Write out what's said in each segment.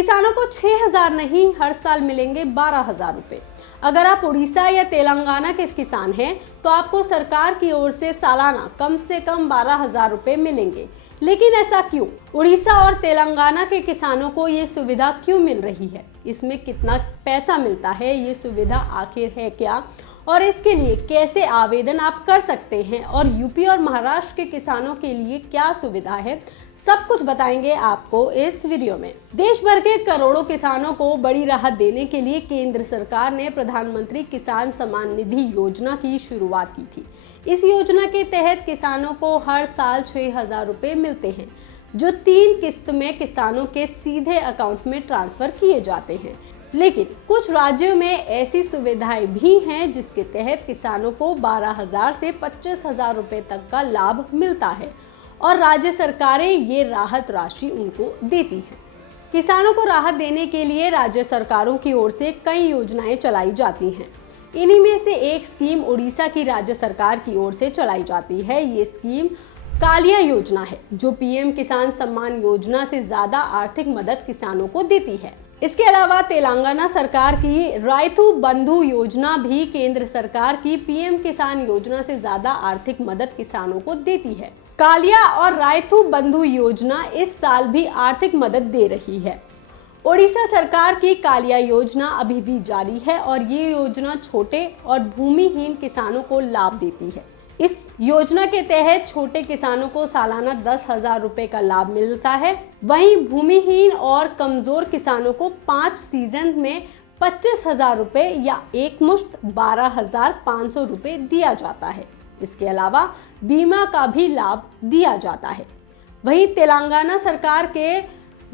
किसानों को 6,000 नहीं, हर साल मिलेंगे 12,000 रुपए। अगर आप उड़ीसा या तेलंगाना के किसान हैं तो आपको सरकार की ओर से सालाना कम से कम 12,000 रुपए मिलेंगे। लेकिन ऐसा क्यों? उड़ीसा और तेलंगाना के किसानों को ये सुविधा क्यों मिल रही है? इसमें कितना पैसा मिलता है? ये सुविधा आखिर है क्या और इसके लिए कैसे आवेदन आप कर सकते हैं? और यूपी और महाराष्ट्र के किसानों के लिए क्या सुविधा है, सब कुछ बताएंगे आपको इस वीडियो में। देश भर के करोड़ों किसानों को बड़ी राहत देने के लिए केंद्र सरकार ने प्रधानमंत्री किसान सम्मान निधि योजना की शुरुआत की थी। इस योजना के तहत किसानों को हर साल 6,000 रुपए मिलते हैं, जो 3 किस्त में किसानों के सीधे अकाउंट में ट्रांसफर किए जाते हैं। लेकिन कुछ राज्यों में ऐसी सुविधाएं भी हैं जिसके तहत किसानों को 12,000 से 25,000 रुपए तक का लाभ मिलता है और राज्य सरकारें ये राहत राशि उनको देती हैं। किसानों को राहत देने के लिए राज्य सरकारों की ओर से कई योजनाएं चलाई जाती हैं। इन्हीं में से एक स्कीम उड़ीसा की राज्य सरकार की ओर से चलाई जाती है। ये स्कीम कालिया योजना है, जो पीएम किसान सम्मान योजना से ज्यादा आर्थिक मदद किसानों को देती है। इसके अलावा तेलंगाना सरकार की राइतु बंधु योजना भी केंद्र सरकार की पीएम किसान योजना से ज्यादा आर्थिक मदद किसानों को देती है। कालिया और राइतु बंधु योजना इस साल भी आर्थिक मदद दे रही है। ओडिशा सरकार की कालिया योजना अभी भी जारी है और ये योजना छोटे और भूमिहीन किसानों को लाभ देती है। इस योजना के तहत छोटे किसानों को सालाना 10,000 रुपए का लाभ मिलता है। वहीं भूमिहीन और कमजोर किसानों को 5 सीजन में 25,000 रुपए या एक मुश्त 12,500 रुपए दिया जाता है। इसके अलावा बीमा का भी लाभ दिया जाता है। वहीं तेलंगाना सरकार के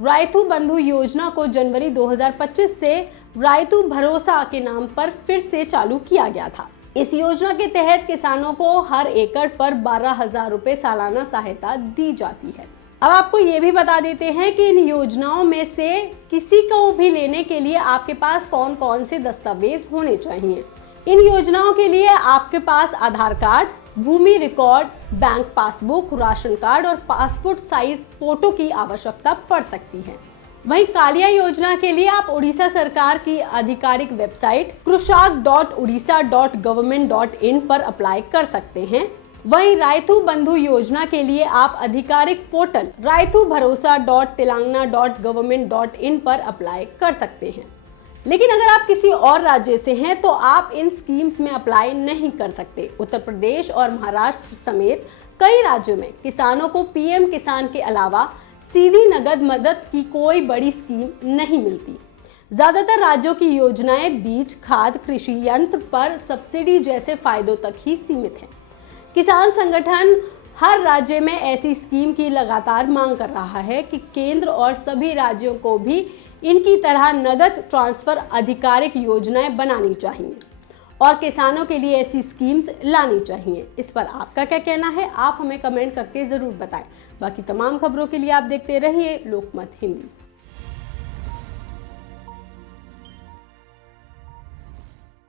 राइतु बंधु योजना को जनवरी 2025 से राइतु भरोसा के नाम पर फिर से चालू किया गया था। इस योजना के तहत किसानों को हर एकड़ पर 12,000 रुपए सालाना सहायता दी जाती है। अब आपको ये भी बता देते हैं कि इन योजनाओं में से किसी को भी लेने के लिए आपके पास कौन कौन से दस्तावेज होने चाहिए। इन योजनाओं के लिए आपके पास आधार कार्ड, भूमि record, bank passbook, ration card और पासपोर्ट साइज फोटो की आवश्यकता पड़ सकती है। वहीं कालिया योजना के लिए आप उड़ीसा सरकार की आधिकारिक वेबसाइट कृषक.odisha.government.in पर अप्लाई कर सकते हैं। वहीं राइतु बंधु योजना के लिए आप आधिकारिक पोर्टल raithubharosa.telangana.government.in पर अप्लाई कर सकते हैं। लेकिन अगर आप किसी और राज्य से हैं तो आप इन स्कीम्स में अप्लाई नहीं कर सकते। उत्तर प्रदेश और महाराष्ट्र समेत कई राज्यों में किसानों को पीएम किसान के अलावा सीधी नगद मदद की कोई बड़ी स्कीम नहीं मिलती। ज्यादातर राज्यों की योजनाएं बीज, खाद, कृषि यंत्र पर सब्सिडी जैसे फायदों तक ही सीमित हैं। किसान संगठन हर राज्य में ऐसी स्कीम की लगातार मांग कर रहा है कि केंद्र और सभी राज्यों को भी इनकी तरह नगद ट्रांसफर आधिकारिक योजनाएं बनानी चाहिए और किसानों के लिए ऐसी स्कीम्स लानी चाहिए। इस पर आपका क्या कहना है, आप हमें कमेंट करके जरूर बताएं। बाकी तमाम खबरों के लिए आप देखते रहिए लोकमत हिंदी।